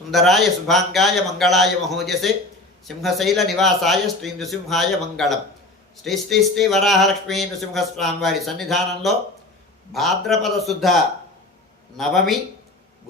సుందరాయ శుభాంగాయ మంగళాయ మహోజసే సింహశైల నివాసాయ శ్రీ నృసింహాయ మంగళం. శ్రీ శ్రీ శ్రీ వరాహలక్ష్మీ నృసింహస్వామి వారి సన్నిధానంలో భాద్రపద శుద్ధ నవమి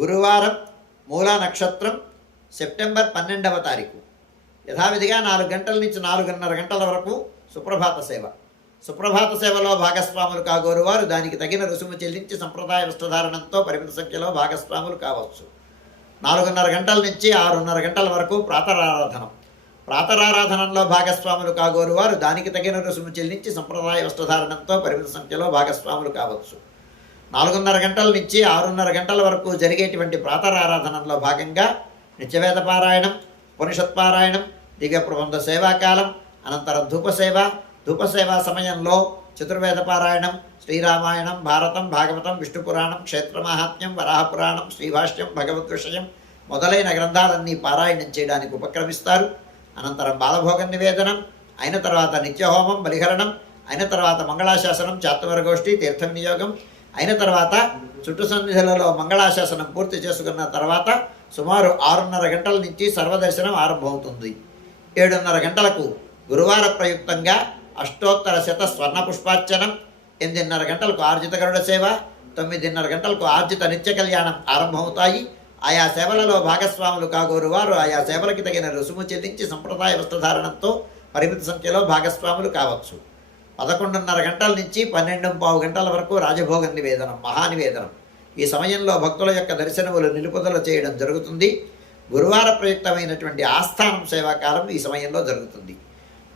గురువారం మూలా నక్షత్రం సెప్టెంబర్ పన్నెండవ తారీఖు. యథావిధిగా నాలుగు గంటల నుంచి నాలుగున్నర గంటల వరకు సుప్రభాత సేవ. సుప్రభాత సేవలో భాగస్వాములు కాగోరు వారు దానికి తగిన రుసుము చెల్లించి సంప్రదాయ వస్త్రధారణంతో పరిమిత సంఖ్యలో భాగస్వాములు కావచ్చు. నాలుగున్నర గంటల నుంచి ఆరున్నర గంటల వరకు ప్రాతరారాధనం. ప్రాతరారాధనంలో భాగస్వాములు కాగోరు వారు దానికి తగిన రుసుము చెల్లించి సంప్రదాయ వస్త్రధారణంతో పరిమిత సంఖ్యలో భాగస్వాములు కావచ్చు. నాలుగున్నర గంటల నుంచి ఆరున్నర గంటల వరకు జరిగేటువంటి ప్రాతరారాధనంలో భాగంగా నిత్యవేద పారాయణం ఉపనిషత్ పారాయణం దివ్య ప్రబంధ సేవాకాలం అనంతరం ధూపసేవ. ధూపసేవ సమయంలో చతుర్వేద పారాయణం శ్రీరామాయణం భారతం భాగవతం విష్ణు పురాణం క్షేత్రమాహాత్మ్యం వరాహపురాణం శ్రీభాష్యం భగవద్ విషయం మొదలైన గ్రంథాలన్నీ పారాయణం చేయడానికి ఉపక్రమిస్తారు. అనంతరం బాలభోగ నివేదనం అయిన తర్వాత నిత్యహోమం బలిహరణం అయిన తర్వాత మంగళాశాసనం చాత్తవరగోష్ఠి తీర్థం వినియోగం అయిన తర్వాత చుట్టు సన్నిధులలో మంగళాశాసనం పూర్తి చేసుకున్న తర్వాత సుమారు ఆరున్నర గంటల నుంచి సర్వదర్శనం ఆరంభమవుతుంది. ఏడున్నర గంటలకు గురువార ప్రయుక్తంగా అష్టోత్తర శత స్వర్ణ పుష్పార్చనం ఎనిమిదిన్నర గంటలకు ఆర్జిత గరుడ సేవ తొమ్మిదిన్నర గంటలకు ఆర్జిత నిత్య కళ్యాణం ఆరంభమవుతాయి. ఆయా సేవలలో భాగస్వాములు కాగోరు వారు ఆయా సేవలకి తగిన రుసుము చెల్లించి సంప్రదాయ వస్త్రధారణంతో పరిమిత సంఖ్యలో భాగస్వాములు కావచ్చు. పదకొండున్నర గంటల నుంచి పన్నెండు పావు గంటల వరకు రాజభోగ నివేదనం మహానివేదనం. ఈ సమయంలో భక్తుల యొక్క దర్శనములు నిలుపుదల చేయడం జరుగుతుంది. గురువార ప్రయుక్తమైనటువంటి ఆస్థానం సేవాకాలం ఈ సమయంలో జరుగుతుంది.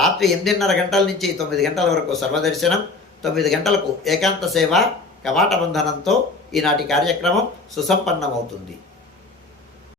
రాత్రి ఎనిమిదిన్నర గంటల నుంచి తొమ్మిది గంటల వరకు సర్వదర్శనం తొమ్మిది గంటలకు ఏకాంత సేవ కవాట బంధనంతో ఈనాటి కార్యక్రమం సుసంపన్నమవుతుంది.